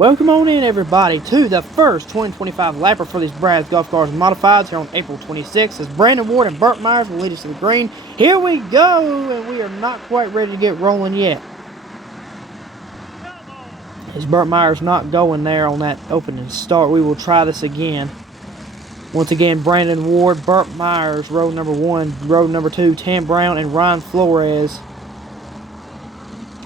Welcome on in, everybody, to the first 2025 lapper for these Brad's Golf Cars Modifieds here on April 26th, as Brandon Ward and Burt Myers will lead us to the green. Here we go, and we are not quite ready to get rolling yet. As Burt Myers not going there on that opening start, we will try this again. Once again, Brandon Ward, Burt Myers, road number 1, road number 2, Tim Brown, and Ryan Flores.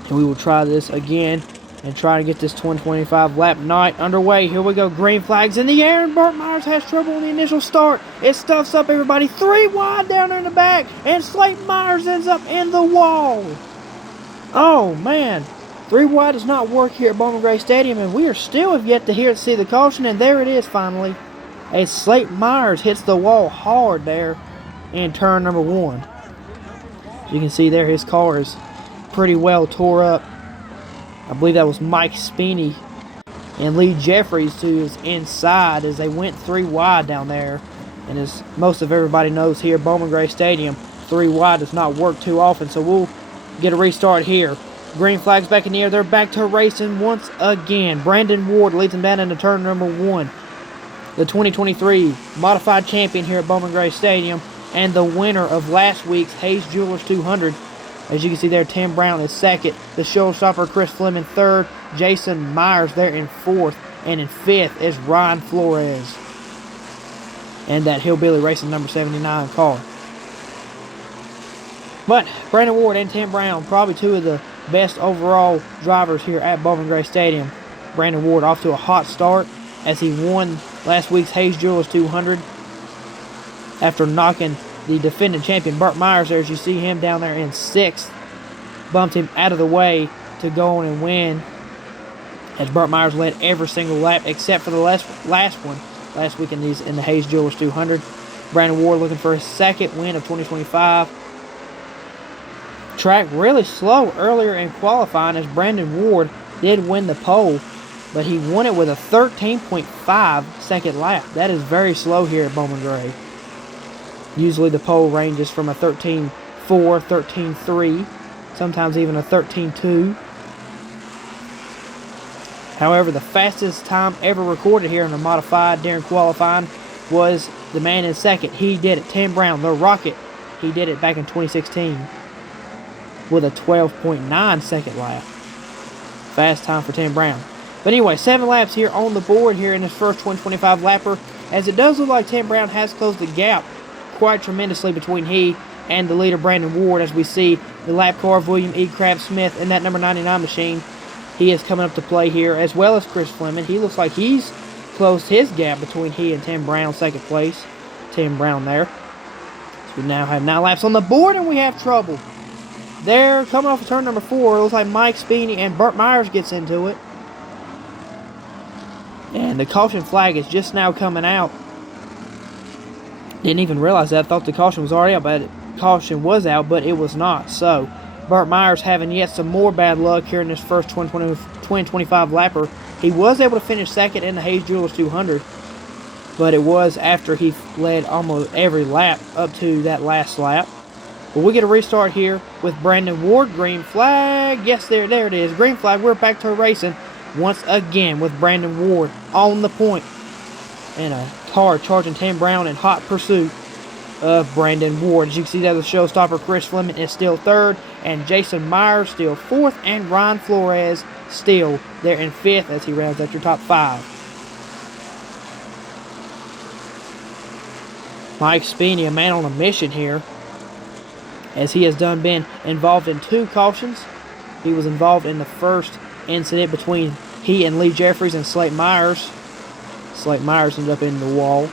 And we will try this again and try to get this 2025 lap night underway. Here we go. Green flags in the air, and Burt Myers has trouble on the initial start. It stuffs up everybody. 3 wide down there in the back, and Slate Myers ends up in the wall. Oh, man. 3 wide does not work here at Bowman Gray Stadium, and we are still have yet to see the caution, and there it is finally. As Slate Myers hits the wall hard there in turn number 1. As you can see there, his car is pretty well tore up. I believe that was Mike Speeney and Lee Jeffries who is inside as they went 3 wide down there. And as most of everybody knows here at Bowman Gray Stadium, 3 wide does not work too often. So we'll get a restart here. Green flags back in the air. They're back to racing once again. Brandon Ward leads them down into turn number 1. The 2023 modified champion here at Bowman Gray Stadium and the winner of last week's Hayes Jewelers 200. As you can see there, Tim Brown is second. The showstopper, Chris Fleming, third. Jason Myers there in 4th. And in 5th is Ryan Flores. And that Hillbilly Racing number 79 car. But Brandon Ward and Tim Brown, probably 2 of the best overall drivers here at Bowman Gray Stadium. Brandon Ward off to a hot start as he won last week's Hayes Jewelers 200 after knocking the defending champion Burt Myers there. As you see him down there in 6th, bumped him out of the way to go on and win, as Burt Myers led every single lap except for the last one last week in the Hayes Jewelers 200. Brandon Ward looking for his 2nd win of 2025. Track really slow earlier in qualifying as Brandon Ward did win the pole, but he won it with a 13.5 second lap. That is very slow here at Bowman Gray. Usually the pole ranges from a 13.4, 13.3, sometimes even a 13.2. However, the fastest time ever recorded here in the modified during qualifying was the man in 2nd. He did it. Tim Brown, the Rocket. He did it back in 2016 with a 12.9 second lap. Fast time for Tim Brown. But anyway, 7 laps here on the board here in this first 2025 lapper, as it does look like Tim Brown has closed the gap quite tremendously between he and the leader Brandon Ward, as we see the lap car of William E. Crabbe-Smith in that number 99 machine. He is coming up to play here, as well as Chris Fleming. He looks like he's closed his gap between he and Tim Brown, 2nd place. Tim Brown there. So we now have 9 laps on the board, and we have trouble. There, coming off of turn number 4, it looks like Mike Speeney and Burt Myers gets into it. And the caution flag is just now coming out. Didn't even realize that. I thought the caution was already out, but caution was out, but it was not. So, Burt Myers having yet some more bad luck here in this first 2025 lapper. He was able to finish 2nd in the Hayes Jewelers 200, but it was after he led almost every lap up to that last lap. But we get a restart here with Brandon Ward. Green flag. Yes, there it is. Green flag. We're back to racing once again with Brandon Ward on the point. And a car charging Tim Brown in hot pursuit of Brandon Ward. As you can see there, the showstopper Chris Fleming is still 3rd, and Jason Myers still 4th, and Ryan Flores still there in 5th as he rounds out your top 5. Mike Speeney, a man on a mission here, as he has been involved in 2 cautions. He was involved in the first incident between he and Lee Jeffries and Slate Myers. Slate Myers ended up in the wall.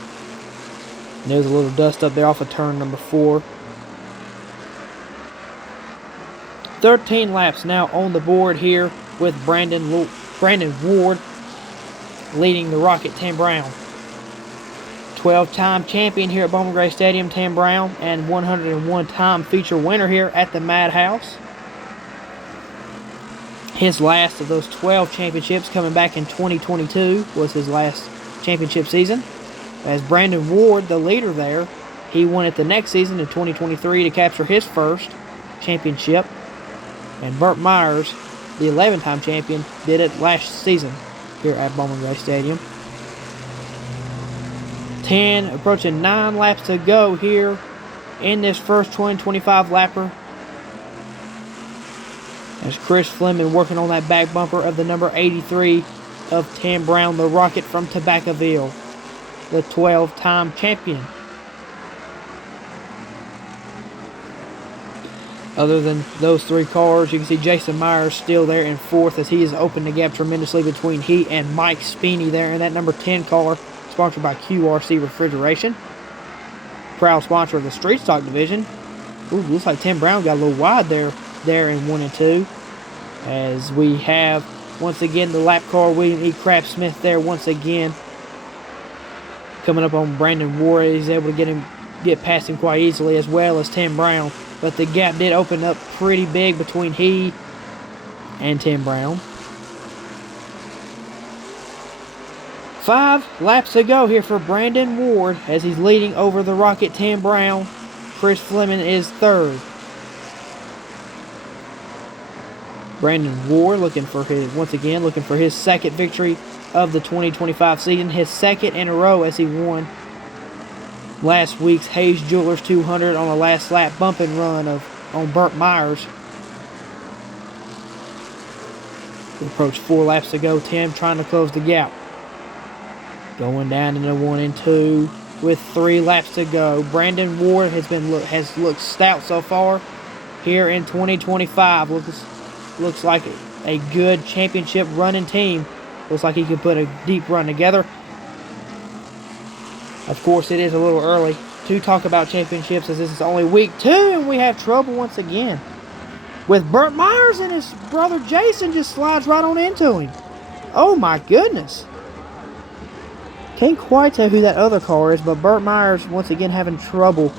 And there's a little dust up there off of turn number 4. 13 laps now on the board here with Brandon Ward leading the Rocket, Tim Brown. 12-time champion here at Bowman Gray Stadium, Tim Brown, and 101-time feature winner here at the Madhouse. His last of those 12 championships coming back in 2022 was his last championship season. As Brandon Ward, the leader there, he won it the next season in 2023 to capture his first championship. And Burt Myers, the 11-time champion, did it last season. here at Bowman Gray Stadium. 10, approaching 9 laps to go here in this first 2025 lapper. As Chris Fleming working on that back bumper of the number 83 of Tim Brown, the Rocket from Tobaccoville, the 12-time champion. Other than those 3 cars, you can see Jason Myers still there in 4th as he has opened the gap tremendously between he and Mike Speeney there in that number 10 car, sponsored by QRC Refrigeration. Proud sponsor of the Street Stock division. Ooh, looks like Tim Brown got a little wide there in 1 and 2. As we have, once again, the lap car, William E. Crab Smith there once again. Coming up on Brandon Ward, he's able to get past him quite easily, as well as Tim Brown. But the gap did open up pretty big between he and Tim Brown. 5 laps to go here for Brandon Ward as he's leading over the Rocket Tim Brown. Chris Fleming is 3rd. Brandon Ward looking for his 2nd victory of the 2025 season, his 2nd in a row as he won last week's Hayes Jewelers 200 on a last lap bump and run on Burt Myers. We approach 4 laps to go. Tim trying to close the gap. Going down into 1 and 2 with 3 laps to go. Brandon Ward has looked stout so far here in 2025. Looks like a good championship running team. Looks like he could put a deep run together. Of course, it is a little early to talk about championships as this is only week 2 and we have trouble once again with Burt Myers, and his brother Jason just slides right on into him. Oh my goodness. Can't quite tell who that other car is, but Burt Myers once again having trouble.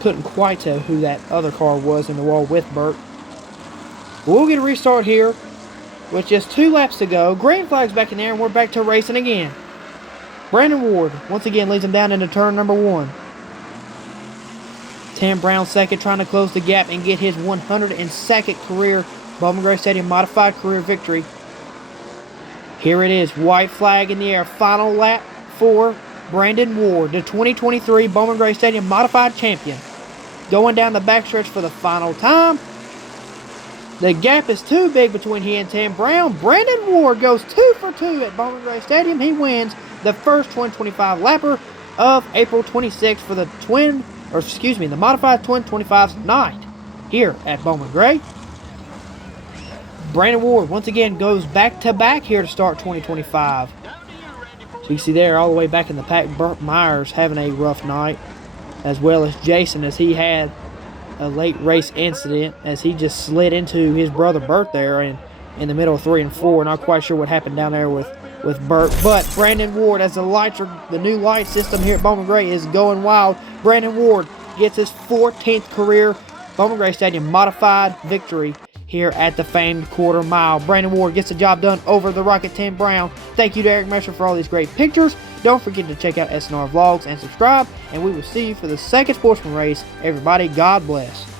Couldn't quite tell who that other car was in the wall with Burt. We'll get a restart here with just 2 laps to go. Green flag's back in there and we're back to racing again. Brandon Ward once again leads him down into turn number 1. Tim Brown 2nd, trying to close the gap and get his 102nd career Bowman Gray Stadium modified career victory. Here it is, white flag in the air, final lap for Brandon Ward, the 2023 Bowman Gray Stadium modified champion. Going down the backstretch for the final time. The gap is too big between he and Tim Brown. Brandon Ward goes 2 for 2 at Bowman Gray Stadium. He wins the first 2025 lapper of April 26th for the modified 2025's night here at Bowman Gray. Brandon Ward once again goes back-to-back here to start 2025. So you see there all the way back in the pack, Burt Myers having a rough night, as well as Jason, as he had a late race incident as he just slid into his brother Burt there in the middle of 3 and 4. Not quite sure what happened down there with Burt, but Brandon Ward, as the new light system here at Bowman Gray is going wild. Brandon Ward gets his 14th career Bowman Gray Stadium modified victory here at the famed quarter mile. Brandon Ward gets the job done over the Rocket Tim Brown. Thank you to Eric Messer for all these great pictures. Don't forget to check out SNR Vlogs and subscribe, and we will see you for the second sportsman race. Everybody, God bless.